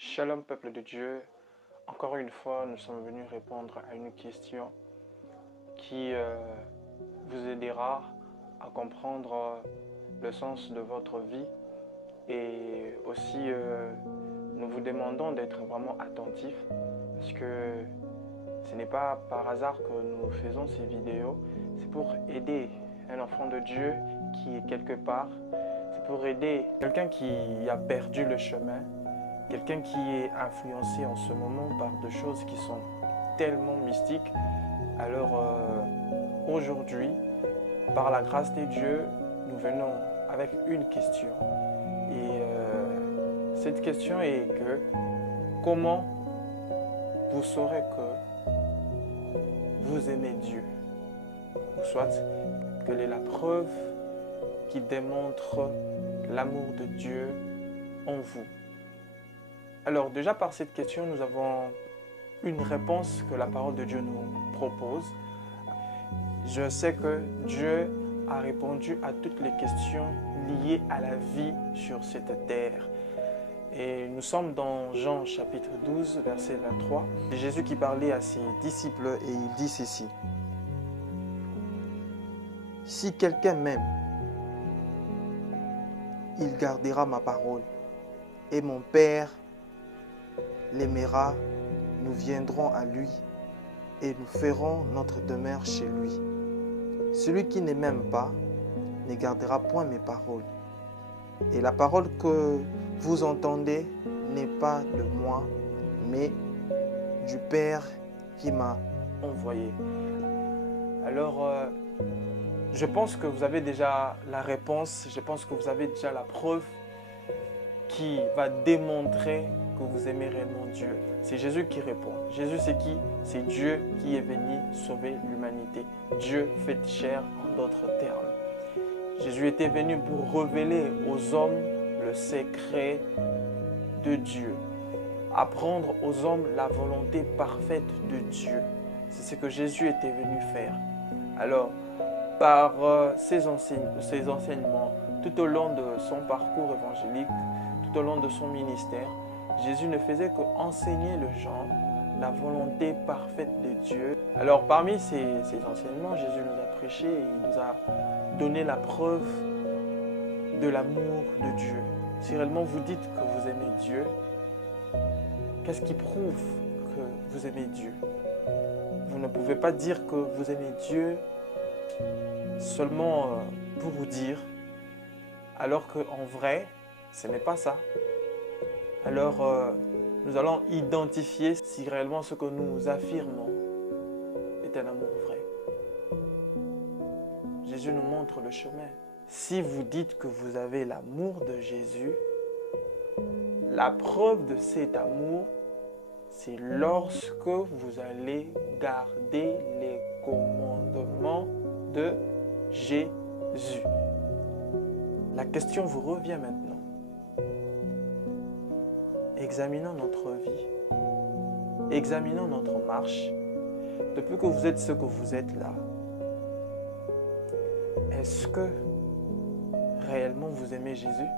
Shalom peuple de Dieu, encore une fois nous sommes venus répondre à une question qui vous aidera à comprendre le sens de votre vie et aussi nous vous demandons d'être vraiment attentifs parce que ce n'est pas par hasard que nous faisons ces vidéos, c'est pour aider un enfant de Dieu qui est quelque part, c'est pour aider quelqu'un qui a perdu le chemin. Quelqu'un qui est influencé en ce moment par des choses qui sont tellement mystiques. Alors aujourd'hui, par la grâce de Dieu, nous venons avec une question. Et cette question est que comment vous saurez que vous aimez Dieu? Ou soit, quelle est la preuve qui démontre l'amour de Dieu en vous? Alors déjà par cette question, nous avons une réponse que la parole de Dieu nous propose. Je sais que Dieu a répondu à toutes les questions liées à la vie sur cette terre. Et nous sommes dans Jean chapitre 12, verset 23. C'est Jésus qui parlait à ses disciples et il dit ceci. « Si quelqu'un m'aime, il gardera ma parole et mon Père l'aimera, nous viendrons à lui et nous ferons notre demeure chez lui. Celui qui ne m'aime pas ne gardera point mes paroles. Et la parole que vous entendez n'est pas de moi, mais du Père qui m'a envoyé. » Alors, je pense que vous avez déjà la réponse, je pense que vous avez déjà la preuve qui va démontrer que vous aimez réellement Dieu. C'est Jésus qui répond. Jésus, c'est qui? C'est Dieu qui est venu sauver l'humanité. Dieu fait chair en d'autres termes. Jésus était venu pour révéler aux hommes le secret de Dieu. Apprendre aux hommes la volonté parfaite de Dieu. C'est ce que Jésus était venu faire. Alors, par ses enseignements, tout au long de son parcours évangélique, tout au long de son ministère, Jésus ne faisait qu'enseigner les gens la volonté parfaite de Dieu. Alors parmi ces enseignements, Jésus nous a prêché et il nous a donné la preuve de l'amour de Dieu. Si réellement vous dites que vous aimez Dieu, qu'est-ce qui prouve que vous aimez Dieu? Vous ne pouvez pas dire que vous aimez Dieu seulement pour vous dire, alors qu'en vrai, ce n'est pas ça. Alors, nous allons identifier si réellement ce que nous affirmons est un amour vrai. Jésus nous montre le chemin. Si vous dites que vous avez l'amour de Jésus, la preuve de cet amour, c'est lorsque vous allez garder les commandements de Jésus. La question vous revient maintenant. Examinons notre vie, examinons notre marche. Depuis que vous êtes ce que vous êtes là, est-ce que réellement vous aimez Jésus?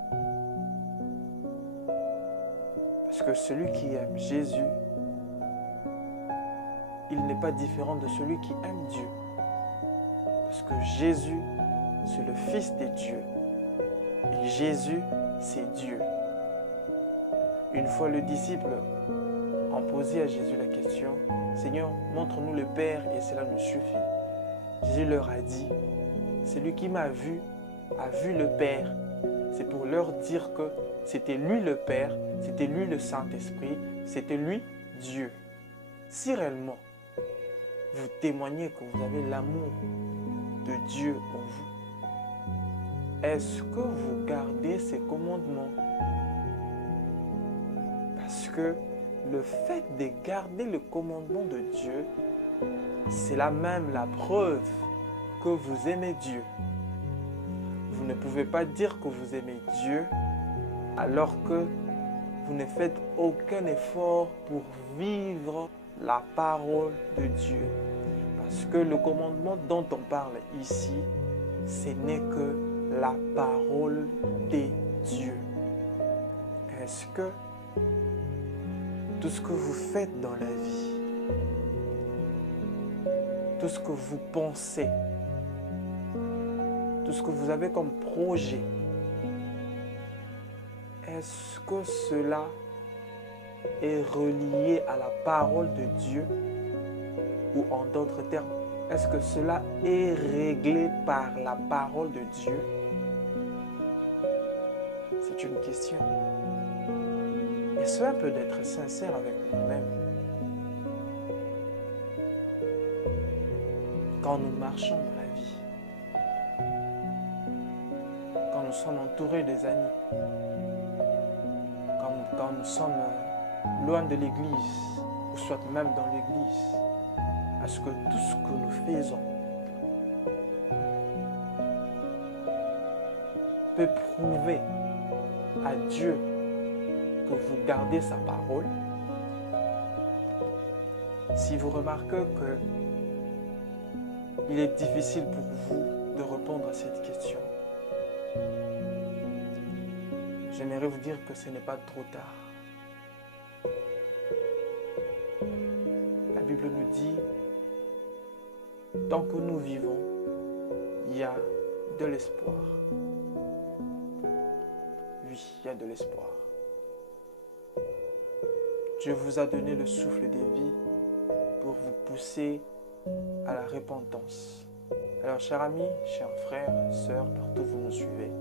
Parce que celui qui aime Jésus, il n'est pas différent de celui qui aime Dieu. Parce que Jésus, c'est le Fils de Dieu. Et Jésus, c'est Dieu. Une fois les disciples ont posé à Jésus la question, « Seigneur, montre-nous le Père et cela nous suffit. » Jésus leur a dit, « Celui qui m'a vu a vu le Père. » C'est pour leur dire que c'était lui le Père, c'était lui le Saint-Esprit, c'était lui Dieu. Si réellement vous témoignez que vous avez l'amour de Dieu en vous, est-ce que vous gardez ses commandements? Parce que le fait de garder le commandement de Dieu, c'est là même la preuve que vous aimez Dieu. Vous ne pouvez pas dire que vous aimez Dieu alors que vous ne faites aucun effort pour vivre la parole de Dieu. Parce que le commandement dont on parle ici, ce n'est que la parole de Dieu. Est-ce que tout ce que vous faites dans la vie, tout ce que vous pensez, tout ce que vous avez comme projet, est-ce que cela est relié à la parole de Dieu? Ou en d'autres termes, est-ce que cela est réglé par la parole de Dieu? C'est une question. Et cela peut être sincère avec nous-mêmes. Quand nous marchons dans la vie, quand nous sommes entourés des amis, quand nous sommes loin de l'église, ou soit même dans l'église, est-ce que tout ce que nous faisons peut prouver à Dieu que vous gardez sa parole? Si vous remarquez qu'il est difficile pour vous de répondre à cette question, j'aimerais vous dire que ce n'est pas trop tard. La Bible nous dit, tant que nous vivons, il y a de l'espoir. Oui, il y a de l'espoir. Dieu vous a donné le souffle de vie pour vous pousser à la repentance. Alors, chers amis, chers frères, sœurs, partout où vous nous suivez,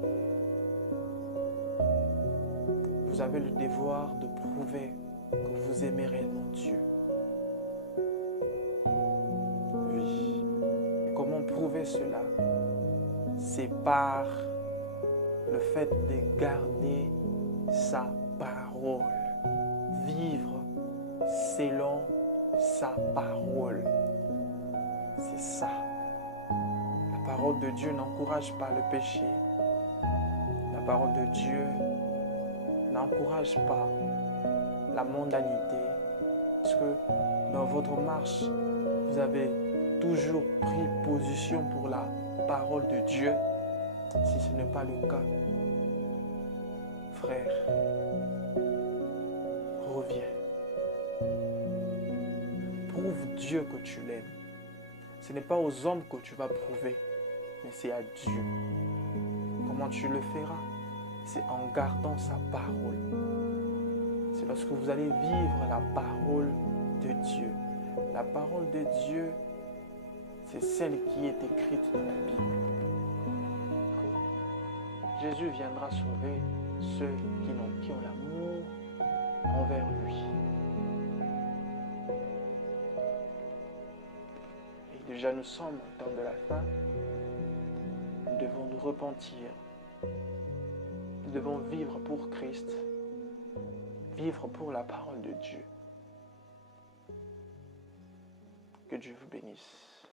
vous avez le devoir de prouver que vous aimez réellement Dieu. Oui. Comment prouver cela? C'est par le fait de garder sa parole. Vivre selon sa parole. C'est ça. La parole de Dieu n'encourage pas le péché. La parole de Dieu n'encourage pas la mondanité. Parce que dans votre marche, vous avez toujours pris position pour la parole de Dieu. Si ce n'est pas le cas, frère, reviens. Prouve Dieu que tu l'aimes. Ce n'est pas aux hommes que tu vas prouver, mais c'est à Dieu. Comment tu le feras? C'est en gardant sa parole. C'est lorsque vous allez vivre la parole de Dieu. La parole de Dieu, c'est celle qui est écrite dans la Bible. Jésus viendra sauver ceux qui ont l'amour envers lui. Et déjà nous sommes au temps de la fin. Nous devons nous repentir. Nous devons vivre pour Christ. Vivre pour la parole de Dieu. Que Dieu vous bénisse.